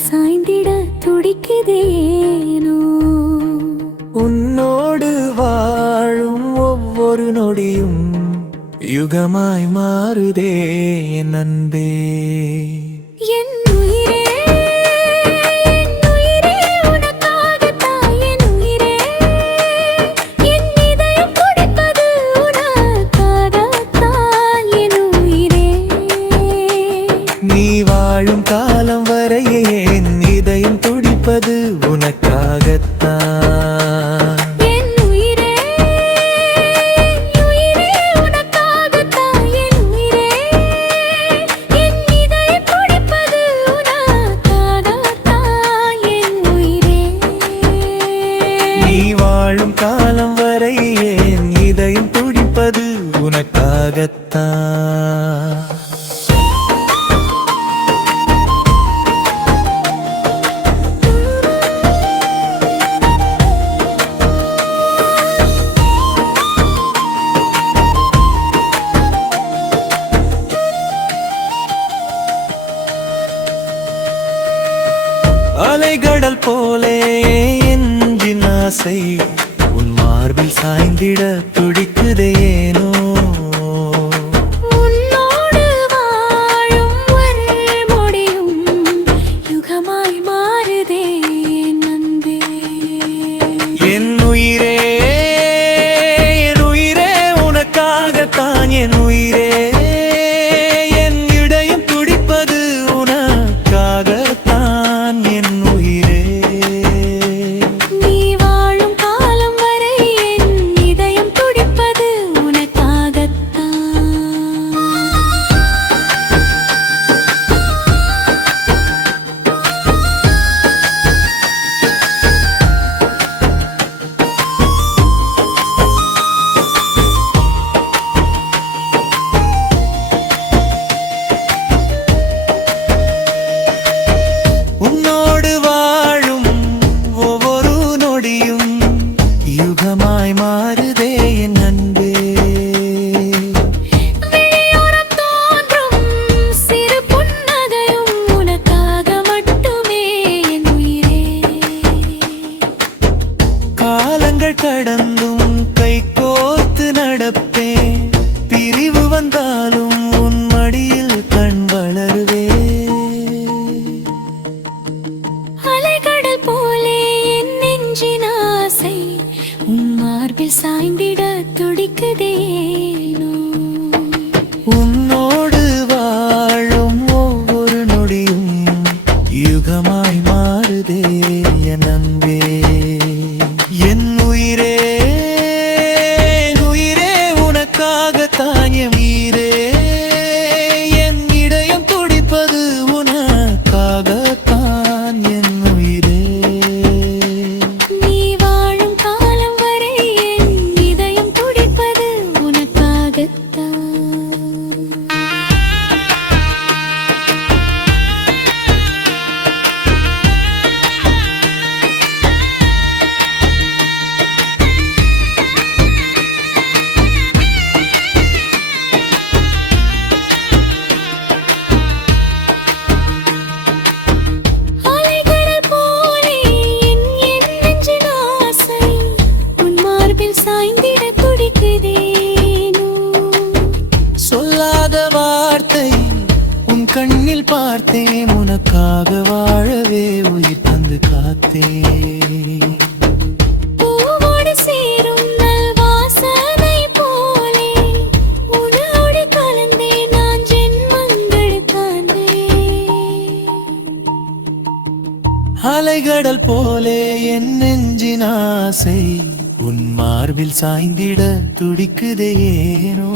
மார்பில் சாய்ந்திட துடிக்குதேனோ. உன்னோடு வாழும் ஒவ்வொரு நொடியும் யுகமாய் மாறுதே என் அன்பே. என் உயிரே என் உயிரே உனக்காகத்தான் என் உயிரே. என் இதயம் துடிப்பது உனக்காகத்தான் என் உயிரே. நீ வாழும் காலம் வரையே என் இதயம் துடிப்பது உனக்காகத்தான். வாழும் காலம் வரை என் இதயம் துடிப்பது உனக்காகத்தான். அலைகடல் போலே என் ஆசை உன் மார்பில் சாய்ந்திட துடிக்குதேனோ. உன்னோடு வாழும் ஒரு முடியும் யுகமாய் மாறுதே என் அன்பே. என் உயிரே என் உயிரே உனக்காகத்தான் என் உயிரே. என் இதயம் துடிப்பது உனக்காகத்தான் என் உயிரே. உன்னோடு வாழும் ஒவ்வொரு நொடியும் யுகமாய் மாறுதே என் அன்பே. வெளியோரம் தோன்றும் சிறு புன்னகையும் உனக்காக மட்டுமே என் உயிரே. காலங்கள் கடந்தும் கை கோர்த்து நடப்பேன். பிரிவு வந்தாலும் உன் மடியில் கண் வளருவே. அலைகடல் போலே என் நெஞ்சின் ஆசை உன் மார்பில் சாய்ந்திட துடிக்குதேனோ. உன்னோடு வாழும் ஒவ்வொரு நொடியும் யுகமாய் மாறுதே என் அன்பே. என் உயிரே உயிரே உனக்காகத்தான் என் உயிரே. என் இதயம் துடிப்பது உனக்காகத்தான் என் உயிரே. நீ வாழும் காலம் வரை என் இதயம் துடிப்பது உனக்காகத்தான். அலைகடல் போலே என் நெஞ்சின் ஆசை உன் மார்பில் சாய்ந்திட துடிக்குதேனோ. சொல்லாத வார்த்தை உன் கண்ணில் பார்த்தேன். உனக்காக வாழவே உயிர் தந்து காத்தேன். பூவோடு சேரும் நல்வாசனை போலே உன்னோடு கலந்தே நான் ஜென்மங்கள் காண்பேன். அலைகடல் போலே என் நெஞ்சின் ஆசை உன் மார்பில் சாய்ந்திட துடிக்குதேனோ.